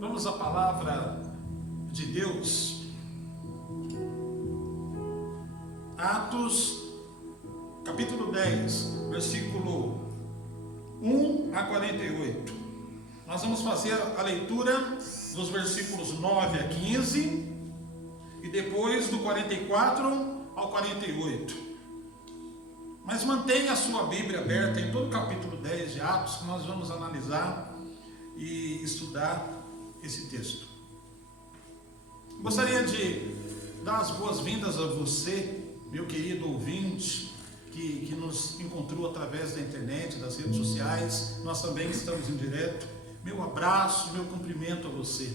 Vamos à palavra de Deus. Atos, capítulo 10, versículo 1 a 48. Nós vamos fazer a leitura dos versículos 9 a 15 e depois do 44 ao 48. Mas mantenha a sua Bíblia aberta em todo o capítulo 10 de Atos, que nós vamos analisar e estudar esse texto. Gostaria de dar as boas-vindas a você, meu querido ouvinte, que nos encontrou através da internet, das redes sociais. Nós também estamos em direto. Meu abraço, meu cumprimento a você.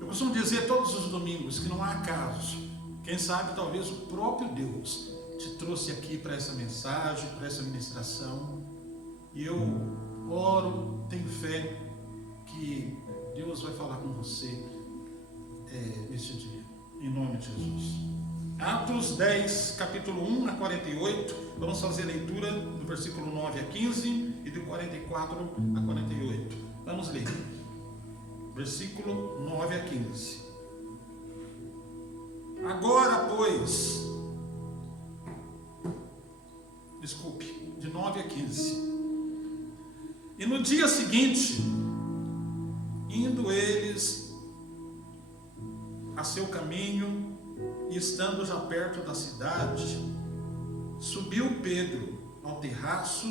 Eu costumo dizer todos os domingos que não há acaso. Quem sabe talvez o próprio Deus te trouxe aqui para essa mensagem, para essa ministração. E eu oro, tenho fé que Deus vai falar com você neste dia, em nome de Jesus. Atos 10, capítulo 1 a 48, vamos fazer a leitura do versículo 9 a 15 e do 44 a 48. Vamos ler, versículo 9 a 15. Agora, pois, de 9 a 15. E no dia seguinte, indo eles a seu caminho e estando já perto da cidade, subiu Pedro ao terraço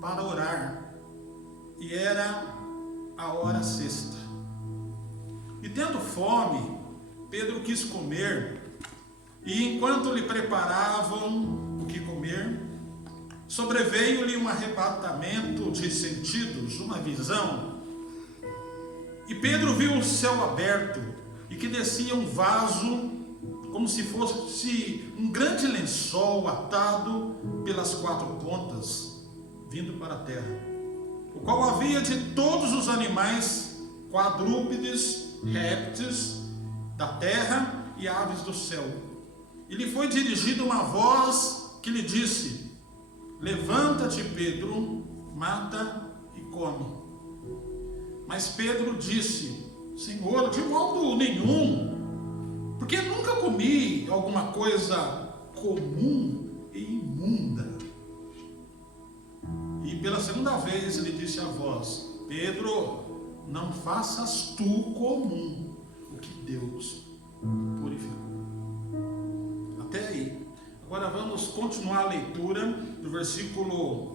para orar, e era a hora sexta. E tendo fome, Pedro quis comer, e enquanto lhe preparavam o que comer, sobreveio-lhe um arrebatamento de sentidos, uma visão. E Pedro viu o céu aberto e que descia um vaso, como se fosse um grande lençol atado pelas quatro pontas, vindo para a terra, o qual havia de todos os animais, quadrúpedes, répteis da terra e aves do céu. E lhe foi dirigida uma voz que lhe disse: levanta-te, Pedro, mata e come. Mas Pedro disse: Senhor, de modo nenhum, porque nunca comi alguma coisa comum e imunda. E pela segunda vez ele disse à voz: Pedro, não faças tu comum o que Deus purificou. Até aí. Agora vamos continuar a leitura do versículo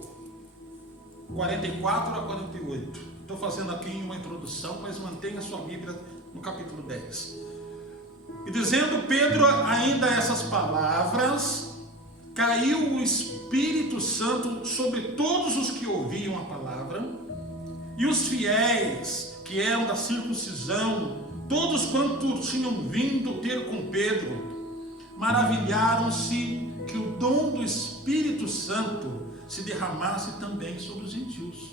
44 a 48. Estou fazendo aqui uma introdução, mas mantenha a sua Bíblia no capítulo 10. E dizendo Pedro ainda essas palavras, caiu o Espírito Santo sobre todos os que ouviam a palavra, e os fiéis que eram da circuncisão, todos quanto tinham vindo ter com Pedro, maravilharam-se que o dom do Espírito Santo se derramasse também sobre os gentios,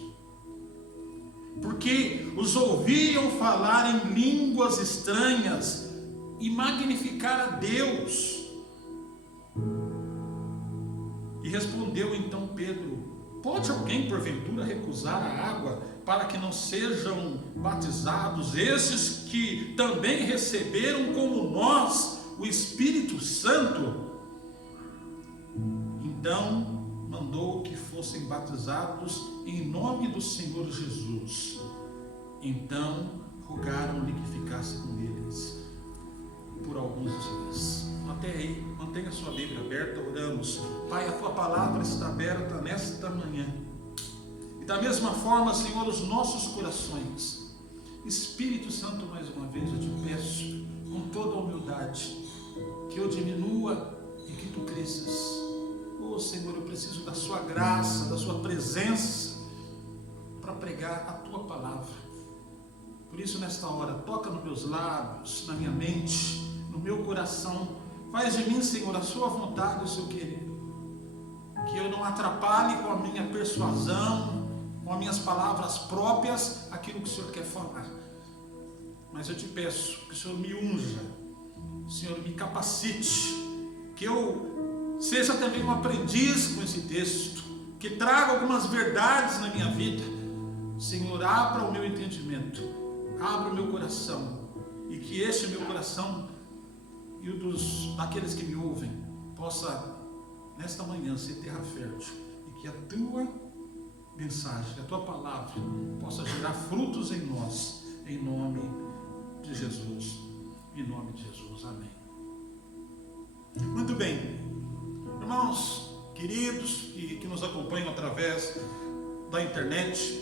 porque os ouviam falar em línguas estranhas e magnificar a Deus. E respondeu então Pedro: pode alguém porventura recusar a água para que não sejam batizados esses que também receberam como nós o Espírito Santo? Então mandou que fossem batizados em nome do Senhor Jesus. Então rogaram-lhe que ficasse com eles por alguns dias. Até aí, mantenha a sua Bíblia aberta, oramos. Pai, a tua palavra está aberta nesta manhã, e da mesma forma, Senhor, os nossos corações. Espírito Santo, mais uma vez eu te peço, com toda a humildade, que eu diminua e que tu cresças. Oh Senhor, eu preciso da sua graça, da sua presença para pregar a tua palavra. Por isso, nesta hora, toca nos meus lábios, na minha mente, no meu coração. Faz de mim, Senhor, a sua vontade, o seu querer. Que eu não atrapalhe com a minha persuasão, com as minhas palavras próprias, aquilo que o Senhor quer falar. Mas eu te peço que o Senhor me unja, o Senhor me capacite, que eu seja também um aprendiz com esse texto, que traga algumas verdades na minha vida. Senhor, abra o meu entendimento abra o meu coração, e que este meu coração e o daqueles que me ouvem possa, nesta manhã, ser terra fértil, e que a tua mensagem, a tua palavra possa gerar frutos em nós, em nome de Jesus. Em nome de Jesus, amém. Muito bem, irmãos queridos que nos acompanham através da internet,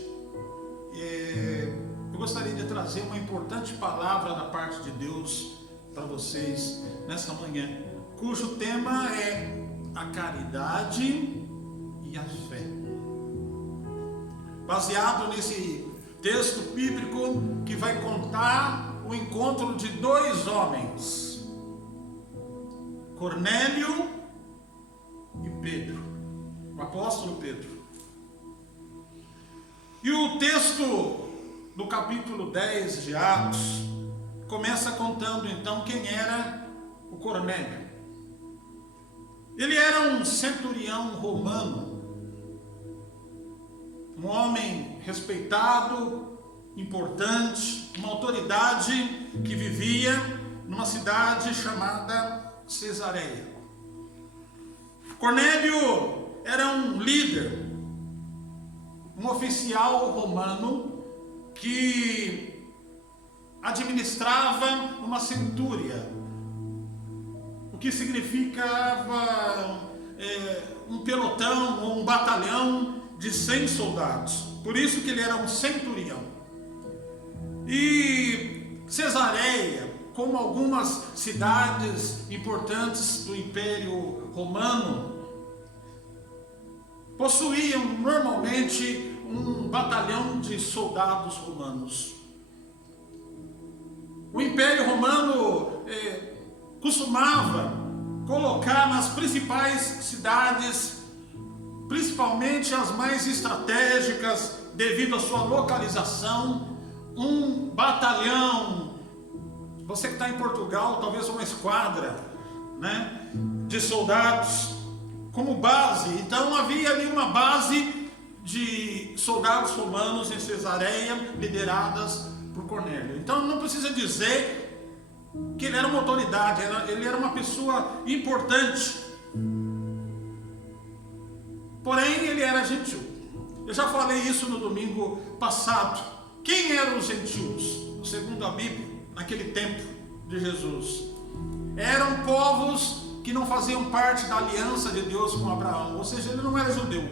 eu gostaria de trazer uma importante palavra da parte de Deus para vocês nesta manhã, cujo tema é a caridade e a fé. Baseado nesse texto bíblico que vai contar o encontro de dois homens, Cornélio e Pedro, o apóstolo Pedro. E o texto do capítulo 10 de Atos começa contando então quem era o Cornélio. Ele era um centurião romano, um homem respeitado, importante, uma autoridade que vivia numa cidade chamada Cesareia. Cornélio era um líder, um oficial romano que administrava uma centúria, o que significava um pelotão ou um batalhão de 100 soldados. Por isso que ele era um centurião. E Cesareia, como algumas cidades importantes do Império Romano, possuíam normalmente um batalhão de soldados romanos. O Império Romano costumava colocar nas principais cidades, principalmente as mais estratégicas, devido à sua localização, um batalhão. Você que está em Portugal, talvez uma esquadra, né, de soldados como base. Então havia ali uma base de soldados romanos em Cesareia, lideradas por Cornélio. Então não precisa dizer que ele era uma autoridade, ele era uma pessoa importante. Porém, ele era gentil. Eu já falei isso no domingo passado. Quem eram os gentios? Segundo a Bíblia, naquele tempo de Jesus, eram povos que não faziam parte da aliança de Deus com Abraão, ou seja, ele não era judeu.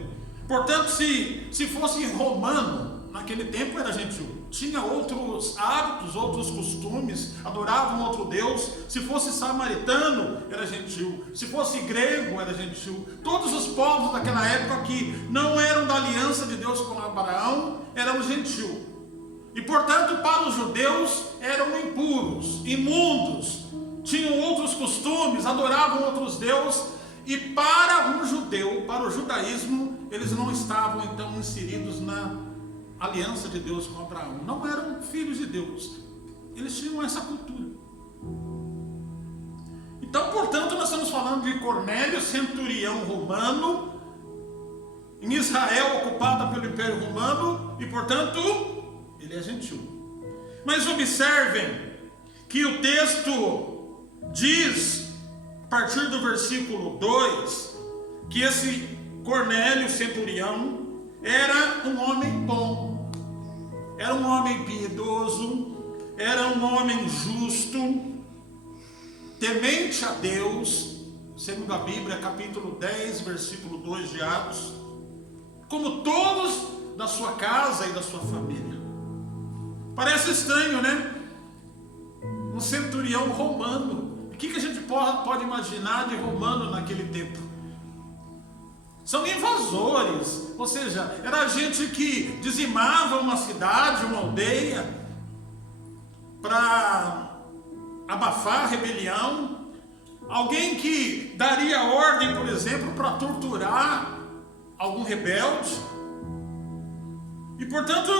Portanto, se fosse romano, naquele tempo era gentil. Tinha outros hábitos, outros costumes, adoravam outro Deus. Se fosse samaritano, era gentil. Se fosse grego, era gentil. Todos os povos daquela época que não eram da aliança de Deus com Abraão, eram gentil. E portanto, para os judeus, eram impuros, imundos, tinham outros costumes, adoravam outros deuses. E para um judeu, para o judaísmo, eles não estavam então inseridos na aliança de Deus com Abraão. Não eram filhos de Deus. Eles tinham essa cultura. Então, portanto, nós estamos falando de Cornélio, centurião romano, em Israel, ocupada pelo Império Romano, e portanto, ele é gentil. Mas observem que o texto diz, a partir do versículo 2, que esse Cornélio, centurião, era um homem bom, era um homem piedoso, era um homem justo, temente a Deus, segundo a Bíblia, capítulo 10, versículo 2 de Atos, como todos da sua casa e da sua família. Parece estranho, né? Um centurião romano. O que a gente pode imaginar de romano naquele tempo? São invasores, ou seja, era gente que dizimava uma cidade, uma aldeia, para abafar a rebelião. Alguém que daria ordem, por exemplo, para torturar algum rebelde. E portanto,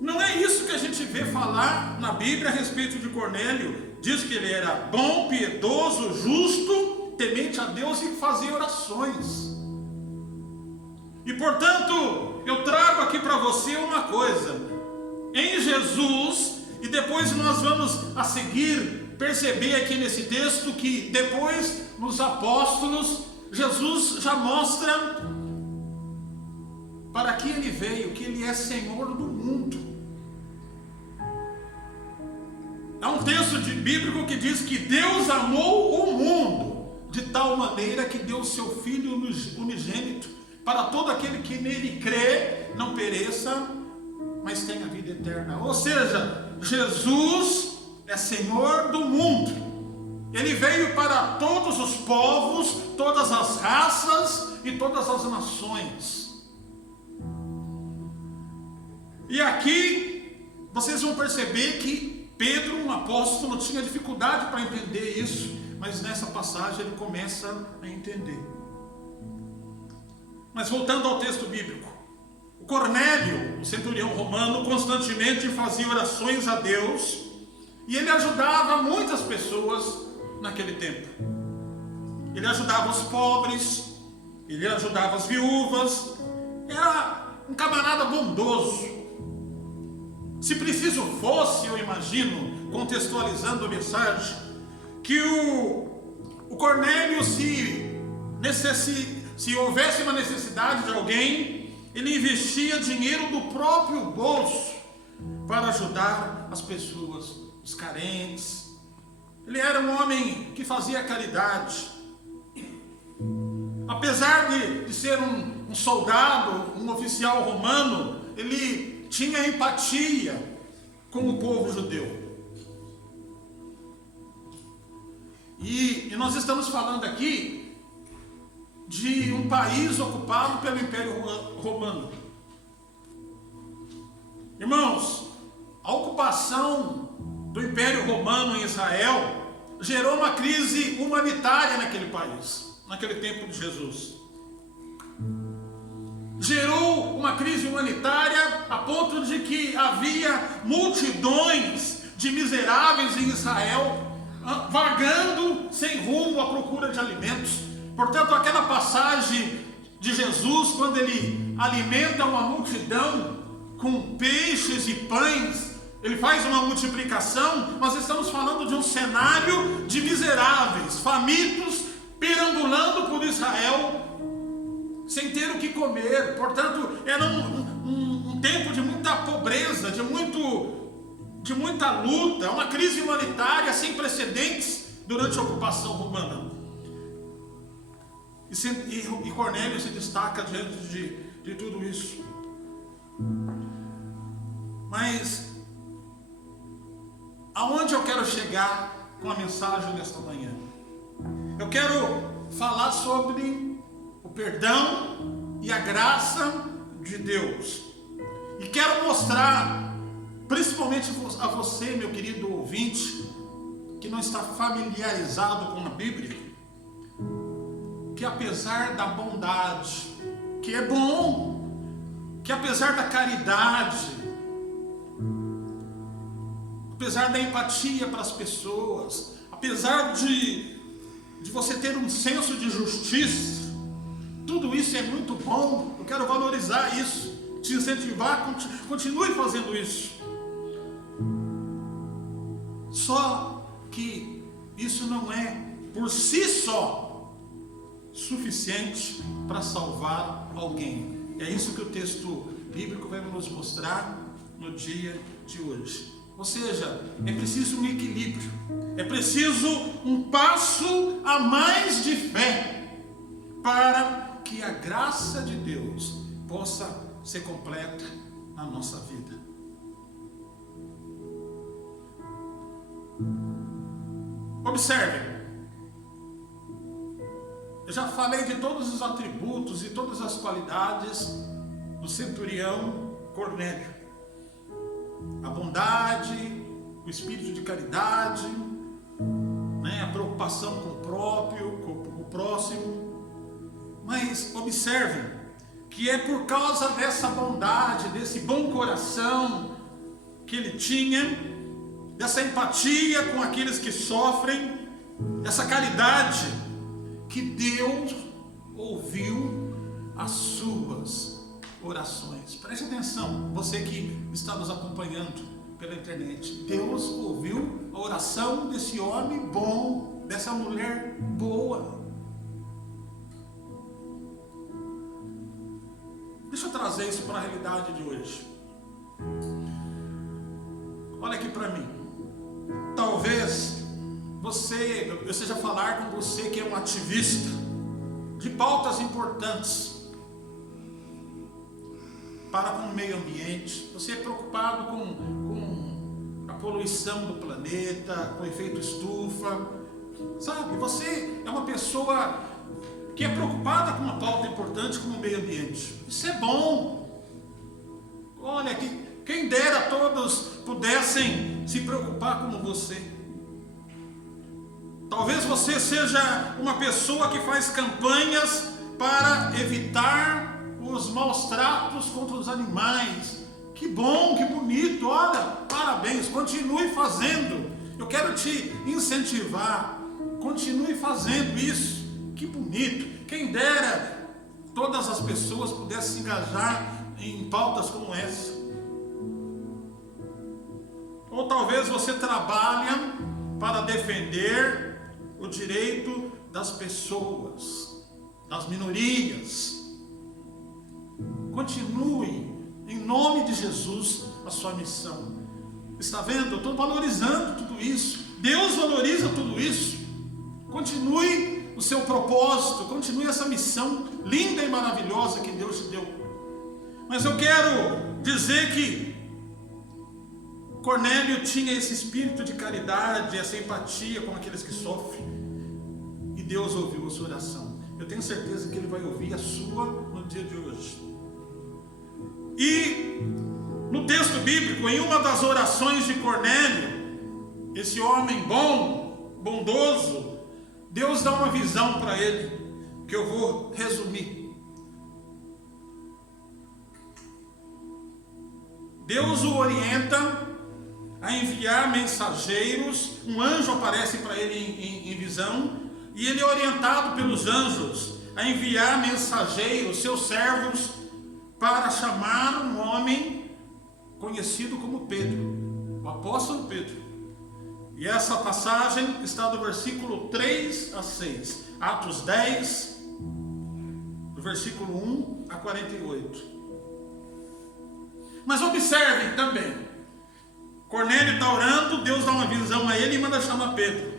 não é isso que a gente vê falar na Bíblia a respeito de Cornélio. Diz que ele era bom, piedoso, justo, temente a Deus e fazia orações. E portanto, eu trago aqui para você uma coisa: em Jesus E depois nós vamos a seguir perceber aqui nesse texto que depois nos apóstolos Jesus já mostra para que ele veio, que ele é Senhor do mundo. Há um texto bíblico que diz que Deus amou o mundo de tal maneira que deu o seu Filho unigênito para todo aquele que nele crê, não pereça, mas tenha vida eterna. Ou seja, Jesus é Senhor do mundo. Ele veio para todos os povos, todas as raças e todas as nações. E aqui vocês vão perceber que Pedro, um apóstolo, tinha dificuldade para entender isso, mas nessa passagem ele começa a entender. Mas voltando ao texto bíblico, o Cornélio, o centurião romano, constantemente fazia orações a Deus e ele ajudava muitas pessoas naquele tempo. Ele ajudava os pobres, ele ajudava as viúvas, era um camarada bondoso. Se preciso fosse, eu imagino, contextualizando a mensagem, que o Cornélio, se houvesse uma necessidade de alguém, ele investia dinheiro do próprio bolso para ajudar as pessoas, os carentes. Ele era um homem que fazia caridade. Apesar de ser um soldado, um oficial romano, ele tinha empatia com o povo judeu. E nós estamos falando aqui de um país ocupado pelo Império Romano. Irmãos, a ocupação do Império Romano em Israel gerou uma crise humanitária naquele país, naquele tempo de Jesus. Gerou uma crise humanitária a ponto de que havia multidões de miseráveis em Israel vagando sem rumo à procura de alimentos. Portanto, aquela passagem de Jesus, quando ele alimenta uma multidão com peixes e pães, ele faz uma multiplicação. Nós estamos falando de um cenário de miseráveis, famintos, perambulando por Israel, sem ter o que comer. Portanto, era um tempo de muita pobreza, de muita luta, uma crise humanitária sem precedentes durante a ocupação romana. E Cornélio se destaca diante de tudo isso. Mas aonde eu quero chegar com a mensagem nesta manhã? Eu quero falar sobre o perdão e a graça de Deus. E quero mostrar, principalmente a você, meu querido ouvinte, que não está familiarizado com a Bíblia, que apesar da bondade, que é bom, que apesar da caridade, apesar da empatia para as pessoas, apesar de você ter um senso de justiça, tudo isso é muito bom. Eu quero valorizar isso, te incentivar, continue fazendo isso. Só que isso não é por si só suficiente para salvar alguém. É isso que o texto bíblico vai nos mostrar no dia de hoje. Ou seja, é preciso um equilíbrio, é preciso um passo a mais de fé para que a graça de Deus possa ser completa na nossa vida. Observem, eu já falei de todos os atributos e todas as qualidades do centurião Cornélio. A bondade, o espírito de caridade, a preocupação com o próprio, com o próximo. Mas observem que é por causa dessa bondade, desse bom coração que ele tinha, dessa empatia com aqueles que sofrem, dessa caridade, que Deus ouviu as suas orações. Preste atenção, você que está nos acompanhando pela internet. Deus ouviu a oração desse homem bom, dessa mulher boa. Deixa eu trazer isso para a realidade de hoje. Olha aqui para mim. Talvez eu esteja a falar com você que é um ativista de pautas importantes para com o meio ambiente. Você é preocupado com a poluição do planeta, com o efeito estufa, sabe? Você é uma pessoa que é preocupada com uma pauta importante como o meio ambiente. Isso é bom. Olha, quem dera todos pudessem se preocupar como você. Talvez você seja uma pessoa que faz campanhas para evitar os maus tratos contra os animais. Que bom, que bonito, olha, parabéns, continue fazendo. Eu quero te incentivar, continue fazendo isso. Que bonito, quem dera todas as pessoas pudessem se engajar em pautas como essa. Ou talvez você trabalhe para defender o direito das pessoas, das minorias. Continue, em nome de Jesus, a sua missão. Está vendo? Eu estou valorizando tudo isso. Deus valoriza tudo isso. Continue o seu propósito, continue essa missão linda e maravilhosa que Deus te deu. Mas eu quero dizer que Cornélio tinha esse espírito de caridade, essa empatia com aqueles que sofrem. E Deus ouviu a sua oração. Eu tenho certeza que Ele vai ouvir a sua no dia de hoje. E no texto bíblico, em uma das orações de Cornélio, esse homem bom, bondoso, Deus dá uma visão para ele, que eu vou resumir. Deus o orienta a enviar mensageiros. Um anjo aparece para ele em visão, e ele é orientado pelos anjos a enviar mensageiros, seus servos, para chamar um homem conhecido como Pedro, o apóstolo Pedro. E essa passagem está do versículo 3 a 6, Atos 10, do versículo 1 a 48. Mas observe também, Cornélio está orando, Deus dá uma visão a ele e manda chamar Pedro.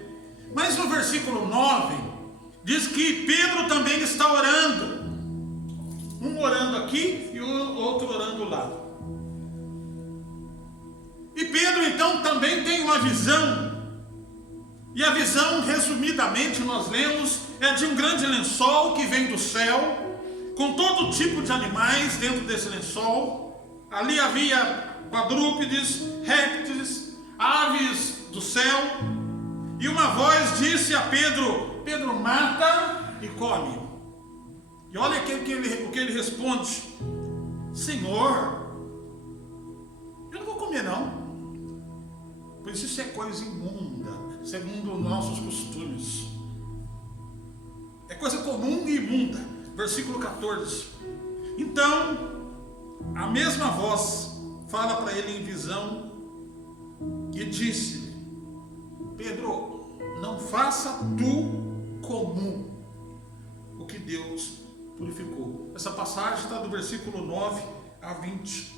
Mas no versículo 9, diz que Pedro também está orando. Um orando aqui e o outro orando lá. E Pedro então também tem uma visão. E a visão, resumidamente, nós lemos, é de um grande lençol que vem do céu, com todo tipo de animais dentro desse lençol. Ali havia quadrúpedes, répteis, aves do céu. E uma voz disse a Pedro: Pedro, mata e come. E olha o que ele responde: Senhor, eu não vou comer não, pois isso é coisa imunda, segundo os nossos costumes. É coisa comum e imunda. Versículo 14. Então a mesma voz fala para ele em visão e disse: Pedro, não faça tu comum o que Deus purificou. Essa passagem está do versículo 9 a 20.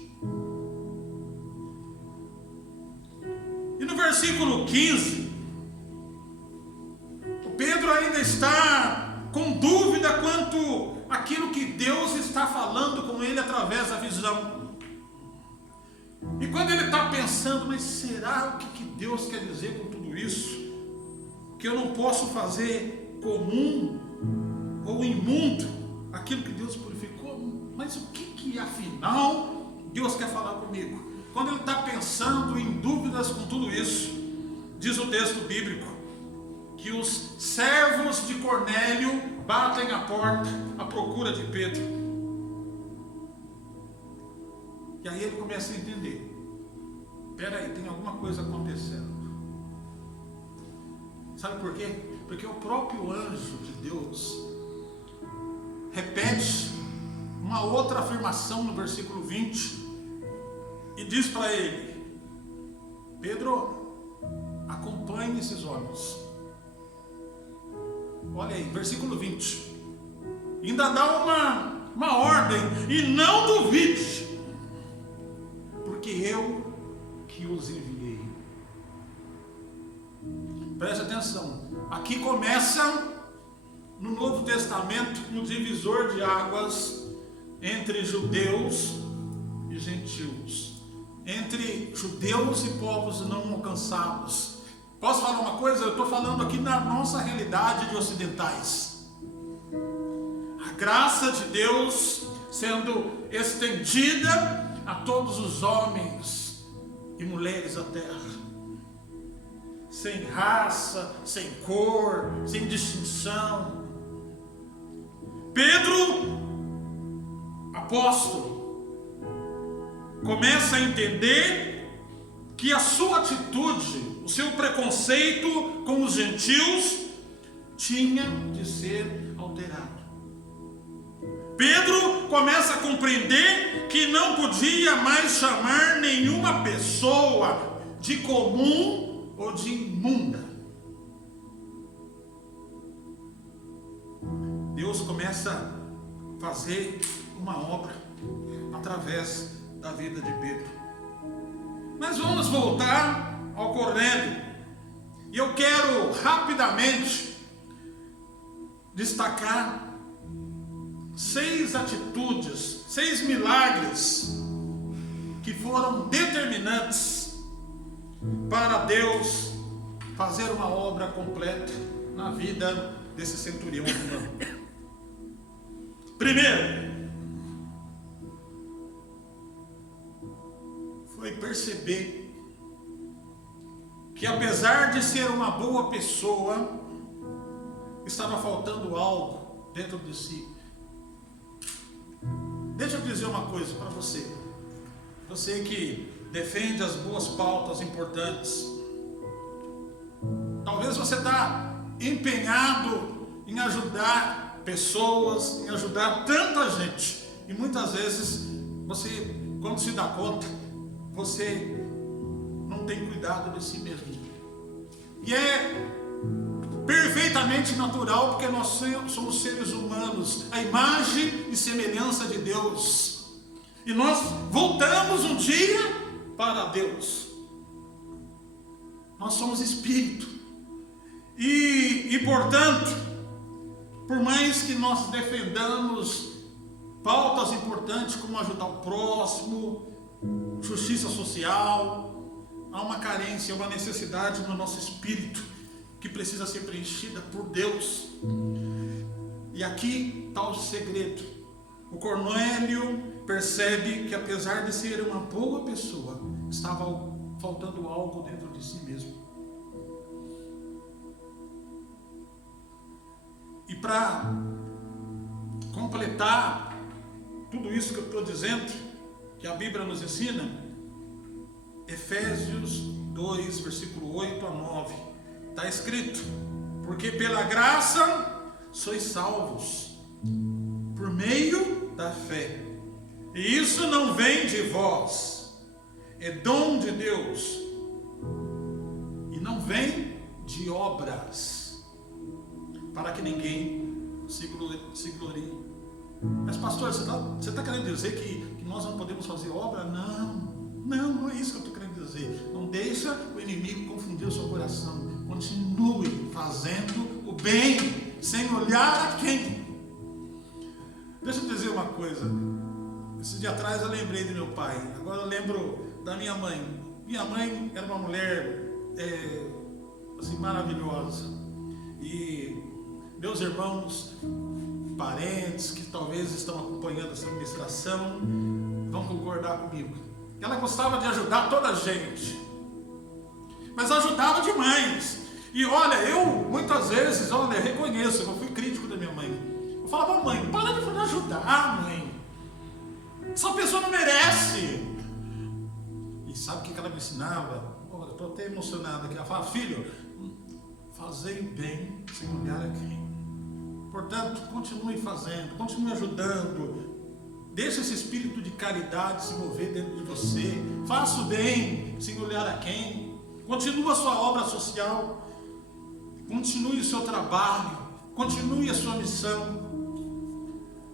E no versículo 15, o Pedro ainda está com dúvida quanto àquilo que Deus está falando com ele através da visão. E quando ele está pensando, mas será o que Deus quer dizer com tudo isso? Que eu não posso fazer comum ou imundo aquilo que Deus purificou? Mas o que afinal Deus quer falar comigo? Quando ele está pensando em dúvidas com tudo isso, diz o texto bíblico que os servos de Cornélio batem a porta à procura de Pedro. E aí ele começa a entender: espera aí, tem alguma coisa acontecendo. Sabe por quê? Porque o próprio anjo de Deus repete uma outra afirmação no versículo 20 e diz para ele: Pedro, acompanhe esses homens. Olha aí, versículo 20. Ainda dá uma ordem: e não duvide, porque eu que os enviei. Preste atenção. Aqui começa no Novo Testamento um divisor de águas entre judeus e gentios, entre judeus e povos não alcançados. Posso falar uma coisa? Eu estou falando aqui na nossa realidade de ocidentais. A graça de Deus sendo estendida a todos os homens e mulheres da terra, sem raça, sem cor, sem distinção. Pedro, apóstolo, começa a entender que a sua atitude, o seu preconceito com os gentios tinha de ser alterado. Pedro começa a compreender que não podia mais chamar nenhuma pessoa de comum ou de imunda. Deus começa a fazer uma obra através da vida de Pedro. Mas vamos voltar ao Cornélio. E eu quero rapidamente destacar 6 atitudes, 6 milagres que foram determinantes para Deus fazer uma obra completa na vida desse centurião romano. Primeiro, foi perceber que apesar de ser uma boa pessoa, estava faltando algo dentro de si. Deixa eu dizer uma coisa para você. Você que defende as boas pautas importantes. Talvez você está empenhado em ajudar pessoas, em ajudar tanta gente. E muitas vezes você, quando se dá conta, você não tem cuidado de si mesmo. E é perfeitamente natural, porque nós somos seres humanos, a imagem e semelhança de Deus, e nós voltamos um dia para Deus. Nós somos espírito, e portanto, por mais que nós defendamos pautas importantes como ajudar o próximo, justiça social, há uma carência, uma necessidade no nosso espírito que precisa ser preenchida por Deus. E aqui está o segredo. O Cornélio percebe que apesar de ser uma boa pessoa, estava faltando algo dentro de si mesmo. E para completar tudo isso que eu estou dizendo, que a Bíblia nos ensina, Efésios 2, versículo 8 a 9, está escrito: porque pela graça sois salvos, por meio da fé, e isso não vem de vós, é dom de Deus, e não vem de obras, para que ninguém se glorie. Mas pastor, você está querendo dizer que nós não podemos fazer obra? Não é isso que eu estou querendo dizer. Não deixa o inimigo confundir o seu coração. Continue fazendo o bem, sem olhar a quem. Deixa eu dizer uma coisa. Esse dia atrás eu lembrei de meu pai. Agora eu lembro da minha mãe. Minha mãe era uma mulher assim, maravilhosa. E meus irmãos, parentes que talvez estão acompanhando essa ministração, vão concordar comigo. Ela gostava de ajudar toda a gente, mas ajudava demais. E olha, eu muitas vezes, reconheço, eu fui crítico da minha mãe. Eu falava: mãe, para de ajudar, mãe, essa pessoa não merece. E sabe o que ela me ensinava? Eu estou até emocionado aqui. Ela fala: filho, fazei o bem sem olhar a quem. Portanto, continue fazendo, continue ajudando. Deixa esse espírito de caridade se mover dentro de você. Faça o bem sem olhar a quem. continue a sua obra social, continue o seu trabalho, continue a sua missão.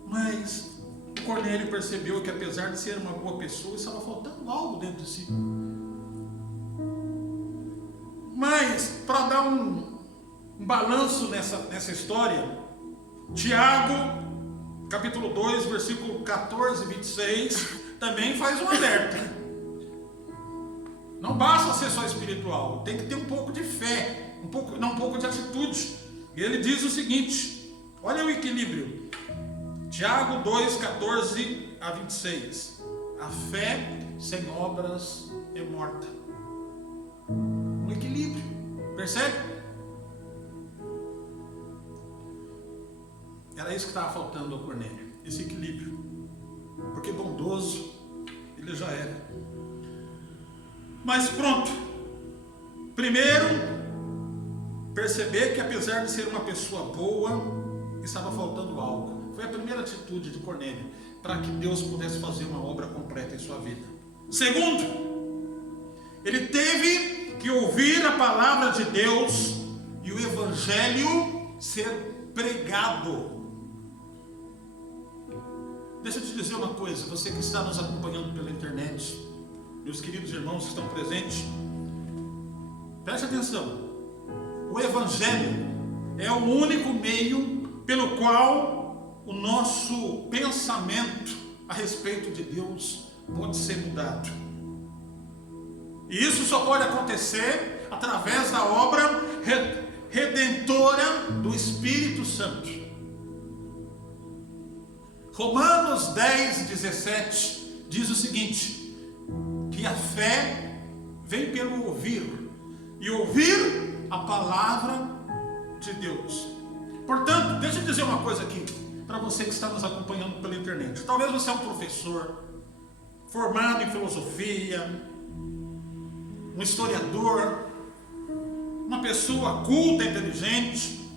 Mas o Cornélio percebeu que, apesar de ser uma boa pessoa, estava faltando algo dentro de si. Mas, para dar um balanço nessa história, Tiago, capítulo 2, versículo 14 e 26, também faz um alerta. Não basta ser só espiritual, tem que ter um pouco de fé, um pouco de atitude. E ele diz o seguinte, olha o equilíbrio. Tiago 2, 14 a 26. A fé sem obras é morta. Um equilíbrio, percebe? Era isso que estava faltando ao Cornélio, esse equilíbrio. Porque bondoso ele já era. Mas pronto. Primeiro, perceber que, apesar de ser uma pessoa boa, estava faltando algo. Foi a primeira atitude de Cornélio, para que Deus pudesse fazer uma obra completa em sua vida. Segundo, ele teve que ouvir a palavra de Deus e o evangelho ser pregado. Deixa eu te dizer uma coisa, você que está nos acompanhando pela internet, meus queridos irmãos que estão presentes, preste atenção. O evangelho é o único meio pelo qual o nosso pensamento a respeito de Deus pode ser mudado. E isso só pode acontecer através da obra redentora do Espírito Santo. Romanos 10, 17 diz o seguinte, que a fé vem pelo ouvir, e ouvir a palavra de Deus. Portanto, deixa eu dizer uma coisa aqui, para você que está nos acompanhando pela internet. Talvez você é um professor, formado em filosofia, um historiador, uma pessoa culta, inteligente,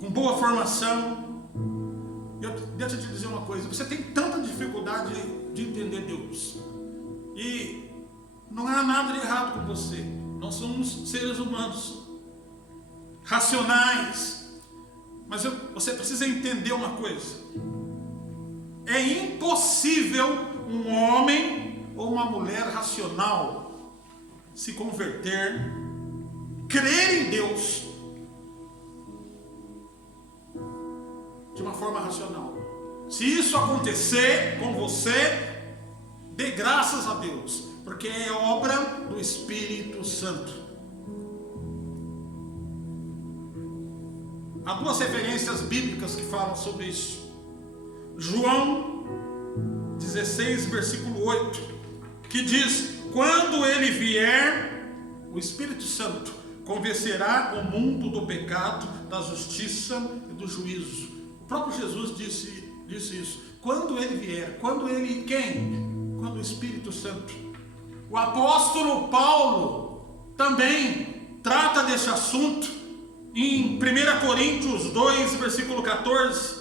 com boa formação. Deixa eu te dizer uma coisa, você tem tanta dificuldade de entender Deus, e não há nada de errado com você. Nós somos seres humanos, racionais, mas você precisa entender uma coisa: é impossível um homem ou uma mulher racional se converter, crer em Deus de uma forma racional. Se isso acontecer com você, dê graças a Deus, porque é obra do Espírito Santo. Há duas referências bíblicas que falam sobre isso. João 16, versículo 8, que diz: quando ele vier, o Espírito Santo convencerá o mundo do pecado, da justiça e do juízo. O próprio Jesus disse isso. Quando ele vier, quem? Quando o Espírito Santo. O apóstolo Paulo também trata desse assunto em 1 Coríntios 2, versículo 14,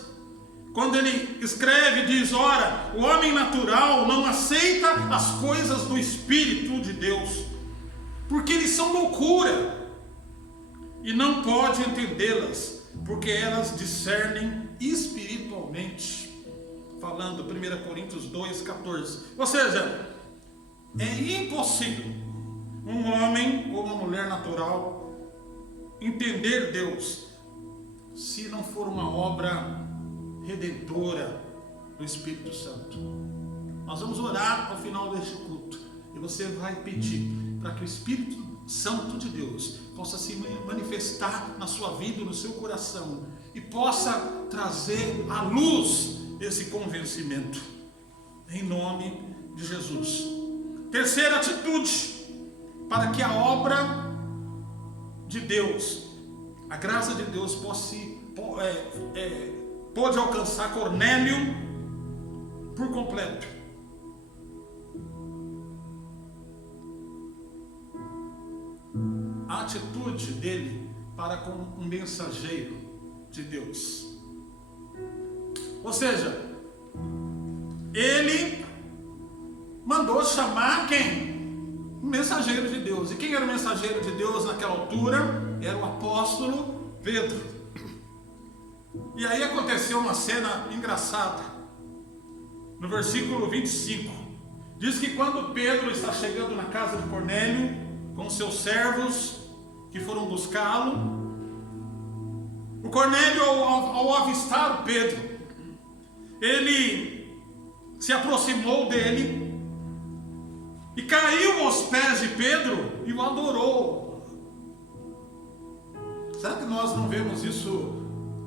quando ele escreve, diz: ora, o homem natural não aceita as coisas do Espírito de Deus, porque eles são loucura, e não pode entendê-las, porque elas discernem espiritualmente. Falando 1 Coríntios 2, 14. Ou seja, é impossível um homem ou uma mulher natural entender Deus se não for uma obra redentora do Espírito Santo. Nós vamos orar ao final deste culto, e você vai pedir para que o Espírito Santo de Deus possa se manifestar na sua vida, no seu coração, e possa trazer à luz esse convencimento, em nome de Jesus. Terceira atitude, para que a obra de Deus, a graça de Deus pode alcançar Cornélio por completo. A atitude dele para com um mensageiro de Deus. Ou seja, ele mandou chamar quem? mensageiro de Deus. E quem era o mensageiro de Deus naquela altura? Era o apóstolo Pedro. E aí aconteceu uma cena engraçada. No versículo 25, diz que quando Pedro está chegando na casa de Cornélio, com seus servos que foram buscá-lo, o Cornélio, ao avistar o Pedro, ele se aproximou dele e caiu aos pés de Pedro e o adorou. Será que nós não vemos isso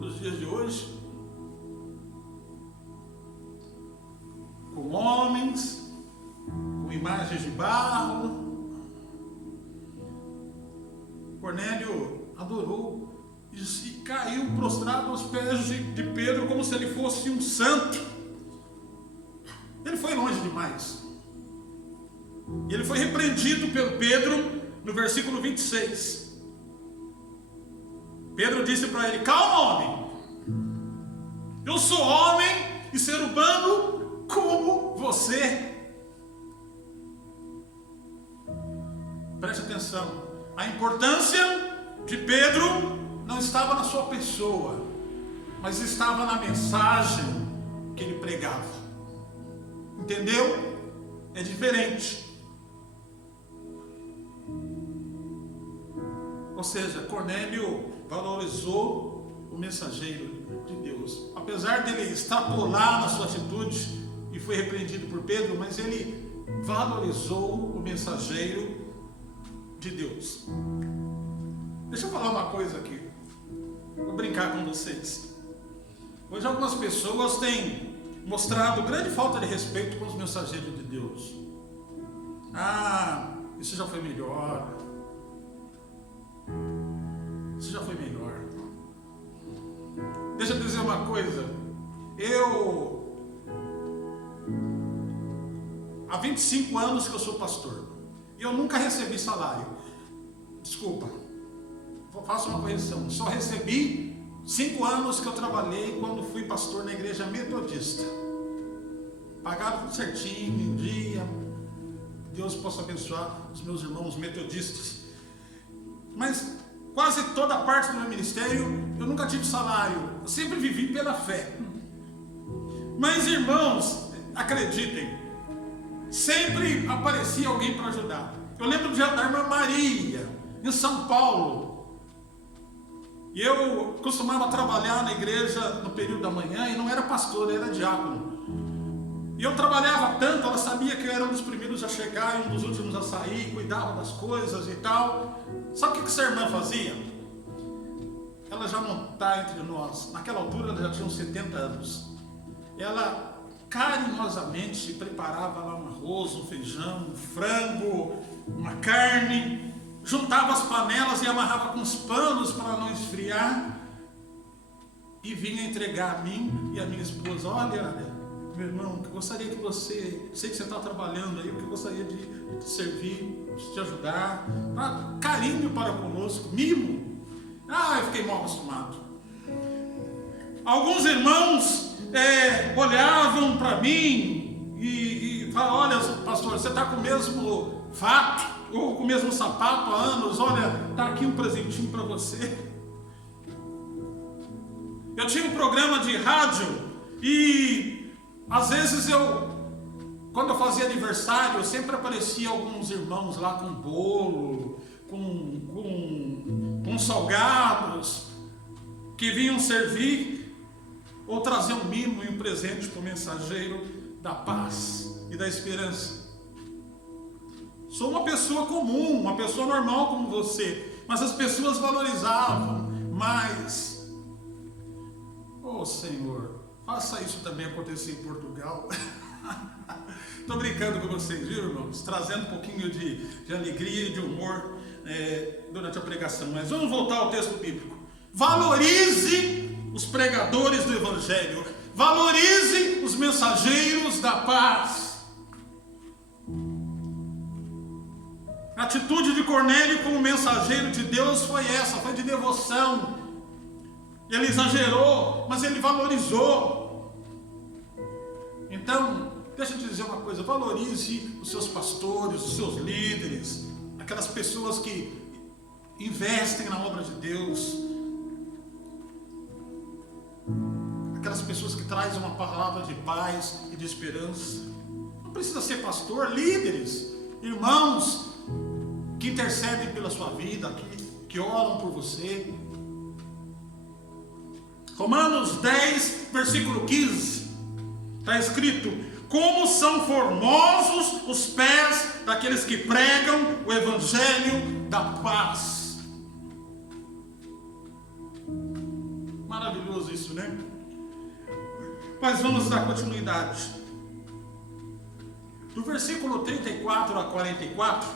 nos dias de hoje? Com homens, com imagens de barro. Cornélio adorou e caiu prostrado aos pés de Pedro, como se ele fosse um santo. Ele foi longe demais. E ele foi repreendido pelo Pedro no versículo 26. Pedro disse para ele: calma, homem, eu sou homem e ser humano como você. Preste atenção, a importância de Pedro não estava na sua pessoa, mas estava na mensagem que ele pregava. Entendeu? É diferente. Ou seja, Cornélio valorizou o mensageiro de Deus. Apesar dele extrapolar na sua atitude e foi repreendido por Pedro, mas ele valorizou o mensageiro de Deus. Deixa eu falar uma coisa aqui. Vou brincar com vocês. Hoje algumas pessoas têm mostrado grande falta de respeito com os mensageiros de Deus. Ah, isso já foi melhor. Isso já foi melhor. Deixa eu dizer uma coisa. Há 25 anos que eu sou pastor. E eu nunca recebi salário. Desculpa. Faço uma correção. Só recebi 5 anos que eu trabalhei quando fui pastor na igreja metodista. Pagaram tudo certinho, em dia. Deus possa abençoar os meus irmãos metodistas. Mas quase toda a parte do meu ministério eu nunca tive salário. Eu sempre vivi pela fé. Mas irmãos, acreditem, sempre aparecia alguém para ajudar. Eu lembro da irmã Maria, em São Paulo. E eu costumava trabalhar na igreja no período da manhã e não era pastor, eu era diácono. E eu trabalhava tanto, ela sabia que eu era um dos primeiros a chegar e um dos últimos a sair, cuidava das coisas e tal. Sabe o que essa irmã fazia? Ela já não está entre nós. Naquela altura ela já tinha uns 70 anos. Ela carinhosamente preparava lá um arroz, um feijão, um frango, uma carne, juntava as panelas e amarrava com os panos para não esfriar e vinha entregar a mim e a minha esposa. Olha, meu irmão, eu gostaria que você, sei que você está trabalhando aí, eu gostaria de te servir, de te ajudar. Carinho para conosco, mimo. Eu fiquei mal acostumado. Alguns irmãos olhavam para mim e falavam: olha, pastor, você está com o mesmo fato ou com o mesmo sapato há anos, olha, está aqui um presentinho para você. Eu tinha um programa de rádio e às vezes quando eu fazia aniversário, sempre aparecia alguns irmãos lá com bolo, com salgados, que vinham servir ou trazer um mimo e um presente para o mensageiro da paz e da esperança. Sou uma pessoa comum, uma pessoa normal como você, mas as pessoas valorizavam mais. Oh Senhor, faça isso também acontecer em Portugal. Estou brincando com vocês, viu, irmãos? Trazendo um pouquinho de alegria e de humor durante a pregação. Mas vamos voltar ao texto bíblico. Valorize os pregadores do Evangelho. Valorize os mensageiros da paz. A atitude de Cornélio como mensageiro de Deus foi essa, foi de devoção. Ele exagerou, mas ele valorizou. Então, deixa eu te dizer uma coisa. coisa, valorize os seus pastores, os seus líderes, aquelas pessoas que investem na obra de Deus, aquelas pessoas que trazem uma palavra de paz e de esperança. Não precisa ser pastor, líderes, irmãos que intercedem pela sua vida, que oram por você. Romanos 10, versículo 15, está escrito: como são formosos os pés daqueles que pregam o evangelho da paz. Maravilhoso isso, né? Mas vamos dar continuidade. Do versículo 34 a 44,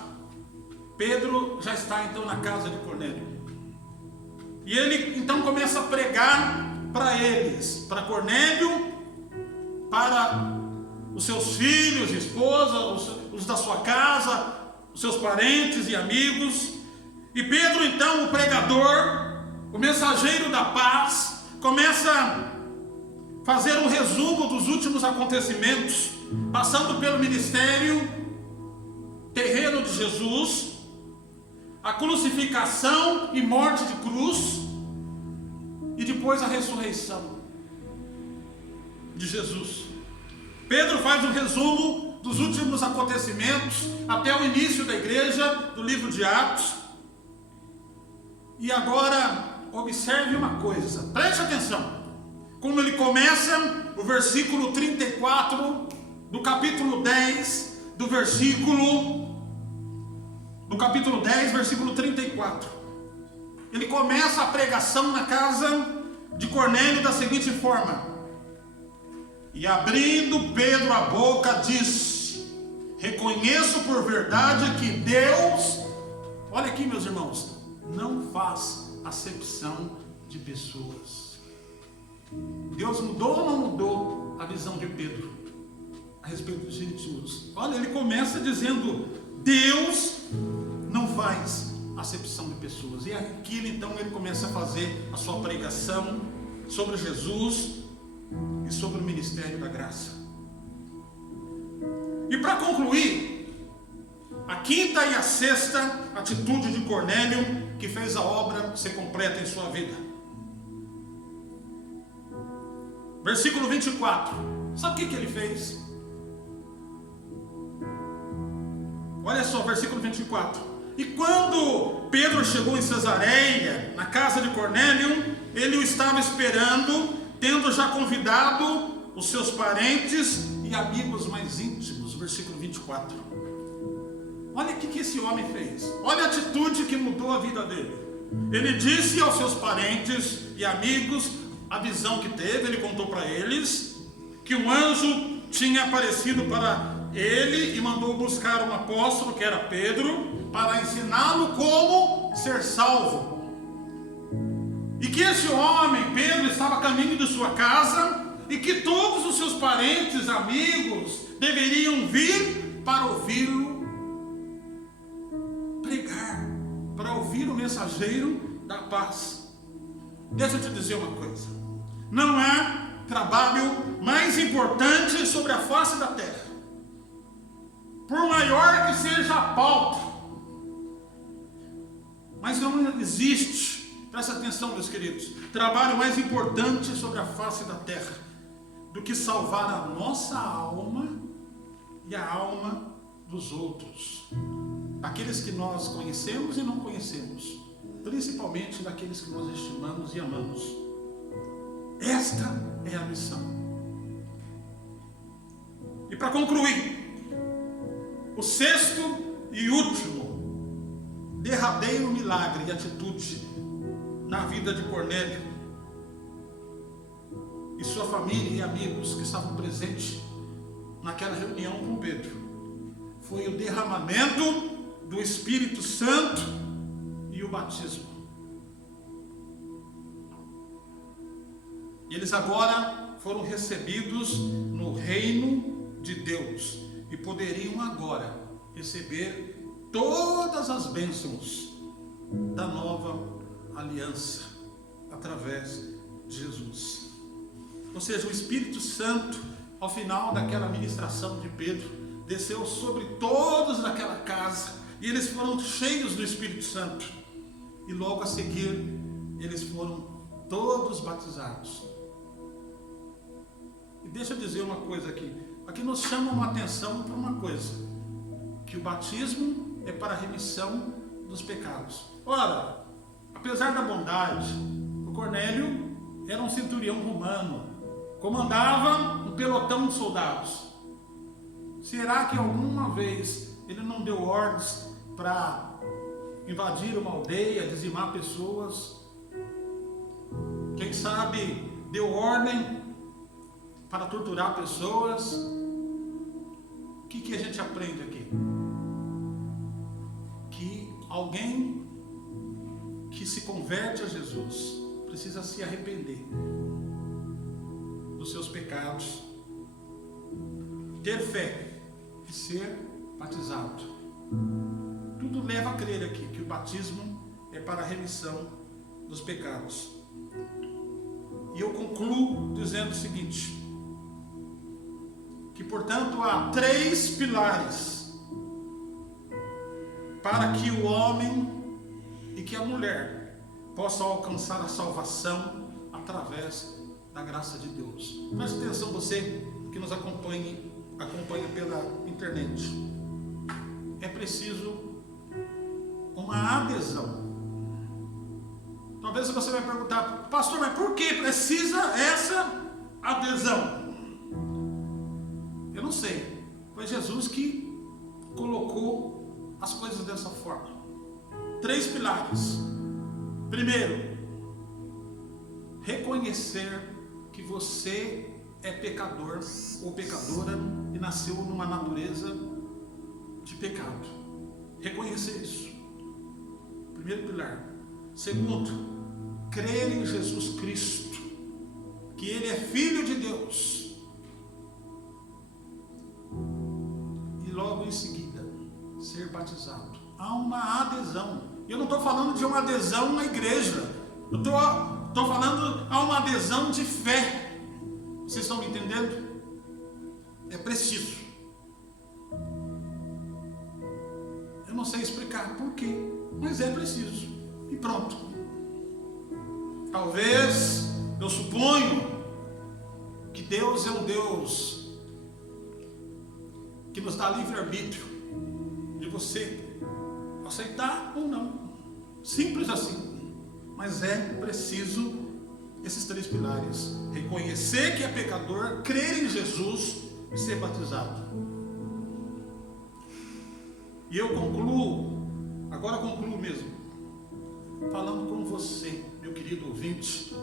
Pedro já está então na casa de Cornélio. E ele então começa a pregar para eles, para Cornélio, para os seus filhos, esposa, os da sua casa, os seus parentes e amigos. E Pedro então, o pregador, o mensageiro da paz, começa a fazer um resumo dos últimos acontecimentos, passando pelo ministério terreno de Jesus, a crucificação e morte de cruz, e depois a ressurreição de Jesus. Pedro faz um resumo dos últimos acontecimentos até o início da igreja, do livro de Atos. E agora observe uma coisa, preste atenção, como ele começa o versículo 34 do capítulo 10, do capítulo 10, versículo 34. Ele começa a pregação na casa de Cornélio da seguinte forma: e abrindo Pedro a boca, disse: reconheço por verdade que Deus, olha aqui meus irmãos, não faz acepção de pessoas. Deus mudou ou não mudou a visão de Pedro a respeito dos gentios? Olha, ele começa dizendo: Deus não faz acepção de pessoas. E aqui então ele começa a fazer a sua pregação sobre Jesus e sobre o ministério da graça. E para concluir, a quinta e a sexta atitude de Cornélio, que fez a obra ser completa em sua vida. Versículo 24. Sabe o que ele fez? Olha só, versículo 24. E quando Pedro chegou em Cesareia, na casa de Cornélio, ele o estava esperando, tendo já convidado os seus parentes e amigos mais íntimos. Versículo 24. Olha o que esse homem fez. Olha a atitude que mudou a vida dele. Ele disse aos seus parentes e amigos a visão que teve. Ele contou para eles que um anjo tinha aparecido para ele e mandou buscar um apóstolo, que era Pedro, para ensiná-lo como ser salvo. E que esse homem, Pedro, estava a caminho de sua casa, e que todos os seus parentes, amigos, deveriam vir para ouvi-lo pregar, para ouvir o mensageiro da paz. Deixa eu te dizer uma coisa: não há trabalho mais importante sobre a face da terra, por maior que seja a pauta, mas não existe, presta atenção meus queridos, trabalho mais importante sobre a face da terra do que salvar a nossa alma e a alma dos outros, aqueles que nós conhecemos e não conhecemos, principalmente daqueles que nós estimamos e amamos. Esta é a missão. E para concluir, o sexto e último, derradeiro milagre e atitude na vida de Cornélio e sua família e amigos que estavam presentes naquela reunião com Pedro, foi o derramamento do Espírito Santo e o batismo. E eles agora foram recebidos no reino de Deus e poderiam agora receber todas as bênçãos da nova aliança através de Jesus. Ou seja, o Espírito Santo, ao final daquela ministração de Pedro, desceu sobre todos naquela casa, e eles foram cheios do Espírito Santo, e logo a seguir eles foram todos batizados. E deixa eu dizer uma coisa aqui nos chama uma atenção para uma coisa, que o batismo é para a remissão dos pecados. Ora, apesar da bondade, o Cornélio era um centurião romano, comandava um pelotão de soldados. Será que alguma vez ele não deu ordens para invadir uma aldeia, dizimar pessoas? Quem sabe deu ordem para torturar pessoas? O que a gente aprende aqui? Que alguém que se converte a Jesus precisa se arrepender dos seus pecados, ter fé e ser batizado. Tudo leva a crer aqui que o batismo é para a remissão dos pecados. E eu concluo dizendo o seguinte, que portanto há 3 pilares para que o homem e que a mulher possam alcançar a salvação através da graça de Deus. Preste atenção, você que nos acompanha pela internet. É preciso uma adesão. Talvez você vai perguntar, pastor, mas por que precisa essa adesão? Eu não sei. Foi Jesus que colocou as coisas dessa forma. 3 pilares. Primeiro, reconhecer que você é pecador ou pecadora e nasceu numa natureza de pecado. Reconhecer isso. Primeiro pilar. Segundo, crer em Jesus Cristo, que Ele é Filho de Deus. E logo em seguida, ser batizado. Há uma adesão. Eu não estou falando de uma adesão à igreja. Eu estou falando a uma adesão de fé. Vocês estão me entendendo? É preciso. Eu não sei explicar por quê, mas é preciso. E pronto. Talvez, eu suponho que Deus é um Deus que nos dá livre-arbítrio de você aceitar ou não. Simples assim. Mas é preciso esses 3 pilares: reconhecer que é pecador, crer em Jesus e ser batizado. E eu concluo, agora concluo mesmo, falando com você, meu querido ouvinte.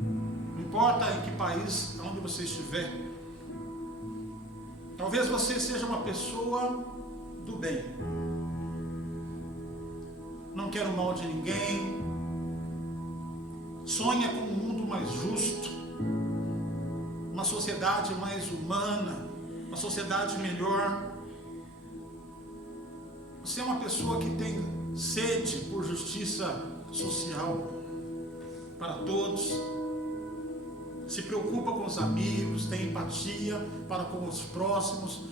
Não importa em que país, onde você estiver, talvez você seja uma pessoa do bem, não quer o mal de ninguém, sonha com um mundo mais justo, uma sociedade mais humana, uma sociedade melhor. Você é uma pessoa que tem sede por justiça social para todos, se preocupa com os amigos, tem empatia para com os próximos.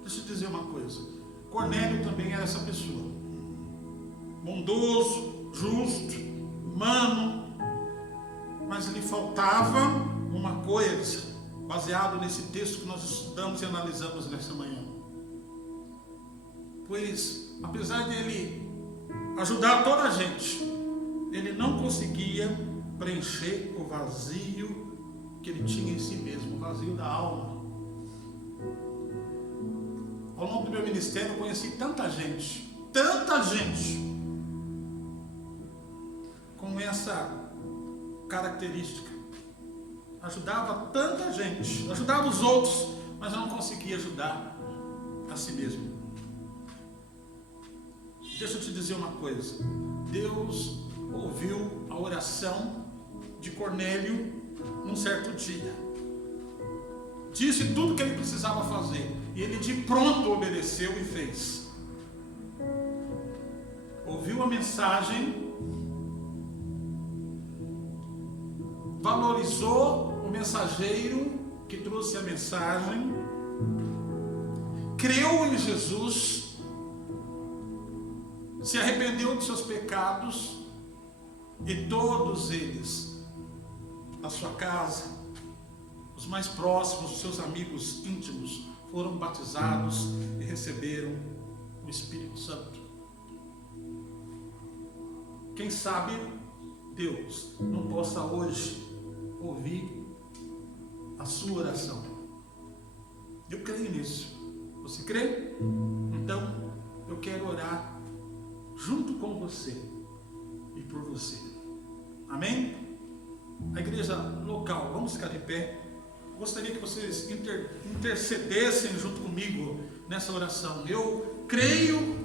Deixa eu dizer uma coisa, Cornélio também era essa pessoa, bondoso, justo, humano, mas lhe faltava uma coisa, baseado nesse texto que nós estudamos e analisamos nessa manhã. Pois, apesar dele ajudar toda a gente, ele não conseguia preencher o vazio que ele tinha em si mesmo, o vazio da alma. Ao longo do meu ministério eu conheci tanta gente com essa característica. Ajudava tanta gente, ajudava os outros, mas não conseguia ajudar a si mesmo. Deixa eu te dizer uma coisa, Deus ouviu a oração de Cornélio num certo dia, disse tudo o que ele precisava fazer, e ele de pronto obedeceu e fez. Ouviu a mensagem, valorizou o mensageiro que trouxe a mensagem, creu em Jesus, se arrependeu dos seus pecados, e todos eles, na sua casa, os mais próximos, os seus amigos íntimos, foram batizados e receberam o Espírito Santo. Quem sabe Deus não possa hoje ouvir a sua oração. Eu creio nisso. Você crê? Então eu quero orar junto com você e por você. Amém? A igreja local, vamos ficar de pé. Gostaria que vocês intercedessem junto comigo nessa oração. Eu creio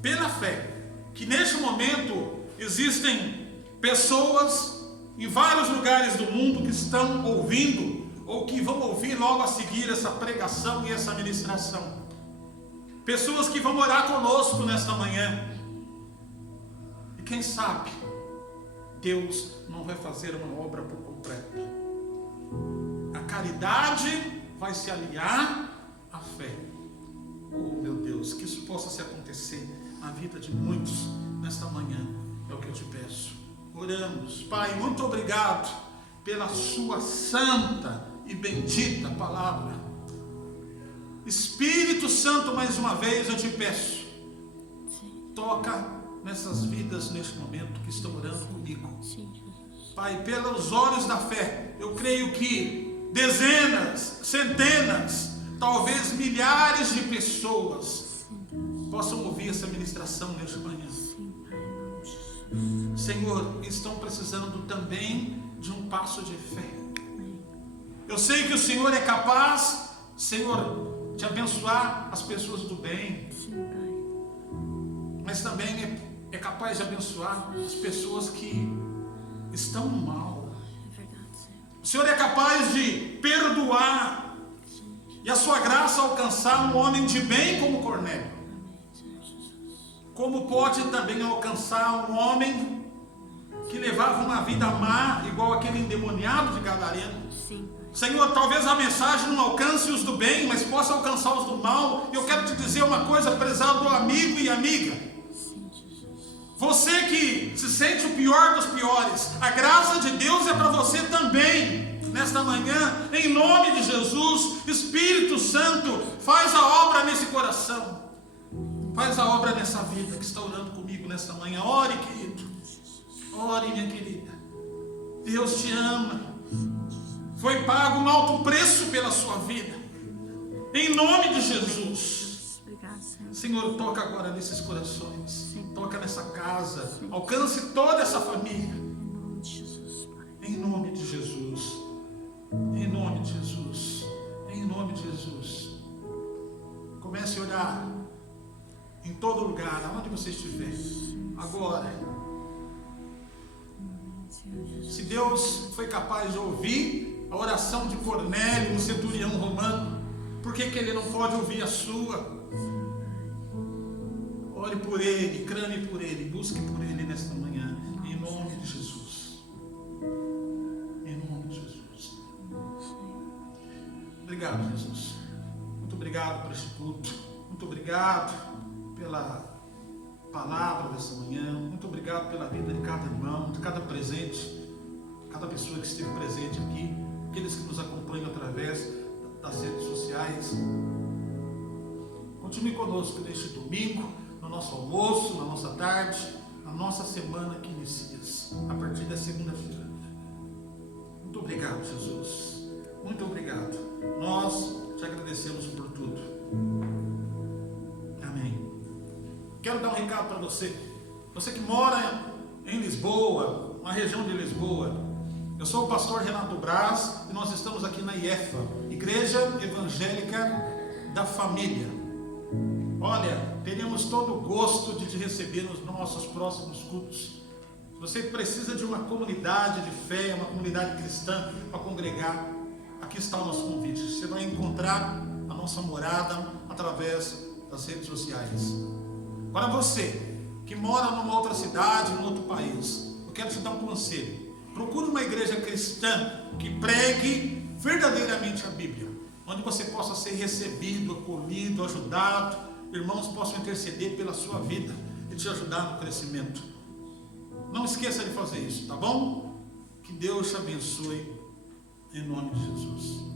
pela fé que neste momento existem pessoas em vários lugares do mundo que estão ouvindo ou que vão ouvir logo a seguir essa pregação e essa ministração. Pessoas que vão orar conosco nesta manhã. E quem sabe Deus não vai fazer uma obra por completo. A caridade vai se aliar à fé. Oh meu Deus, que isso possa se acontecer na vida de muitos nesta manhã, é o que eu te peço. Oramos. Pai, muito obrigado pela sua santa e bendita palavra. Espírito Santo, mais uma vez eu te peço, toca nessas vidas neste momento que estão orando comigo. Pai, pelos olhos da fé, eu creio que dezenas, centenas, talvez milhares de pessoas possam ouvir essa ministração nesta manhã. Senhor, estão precisando também de um passo de fé. Eu sei que o Senhor é capaz, Senhor, de abençoar as pessoas do bem, mas também é capaz de abençoar as pessoas que estão no mal. O Senhor é capaz de perdoar e a sua graça alcançar um homem de bem como Cornélio, como pode também alcançar um homem que levava uma vida má, igual aquele endemoniado de Gadareno. Senhor, talvez a mensagem não alcance os do bem, mas possa alcançar os do mal. Eu quero te dizer uma coisa, prezado amigo e amiga. Você que se sente o pior dos piores, a graça de Deus é para você também. Nesta manhã, em nome de Jesus, Espírito Santo, faz a obra nesse coração. Faz a obra nessa vida que está orando comigo nesta manhã. Ore, querido. Ore, minha querida. Deus te ama. Foi pago um alto preço pela sua vida. Em nome de Jesus. Senhor, toca agora nesses corações. Toca nessa casa. Alcance toda essa família. Em nome de Jesus. Em nome de Jesus. Em nome de Jesus. Comece a olhar em todo lugar, aonde você estiver. Agora, se Deus foi capaz de ouvir a oração de Cornélio, um centurião romano, por que Ele não pode ouvir a sua? Ore por ele, clame por ele, busque por ele nesta manhã, em nome de Jesus. Em nome de Jesus. Obrigado, Jesus. Muito obrigado por este culto. Muito obrigado pela palavra dessa manhã. Muito obrigado pela vida de cada irmão, de cada presente, cada pessoa que esteve presente aqui, aqueles que nos acompanham através das redes sociais. Continue conosco neste domingo, no nosso almoço, na nossa tarde, na nossa semana que inicia a partir da segunda-feira. Muito obrigado, Jesus. Muito obrigado. Nós te agradecemos por tudo. Amém. Quero dar um recado para você. Você que mora em Lisboa, na região de Lisboa. Eu sou o pastor Renato Braz e nós estamos aqui na IEFA, Igreja Evangélica da Família. Olha, teremos todo o gosto de te receber nos nossos próximos cultos. Se você precisa de uma comunidade de fé, uma comunidade cristã para congregar, aqui está o nosso convite. Você vai encontrar a nossa morada através das redes sociais. Para você que mora numa outra cidade, num outro país, eu quero te dar um conselho. Procure uma igreja cristã que pregue verdadeiramente a Bíblia, onde você possa ser recebido, acolhido, ajudado, irmãos possam interceder pela sua vida e te ajudar no crescimento. Não esqueça de fazer isso, tá bom? Que Deus te abençoe, em nome de Jesus.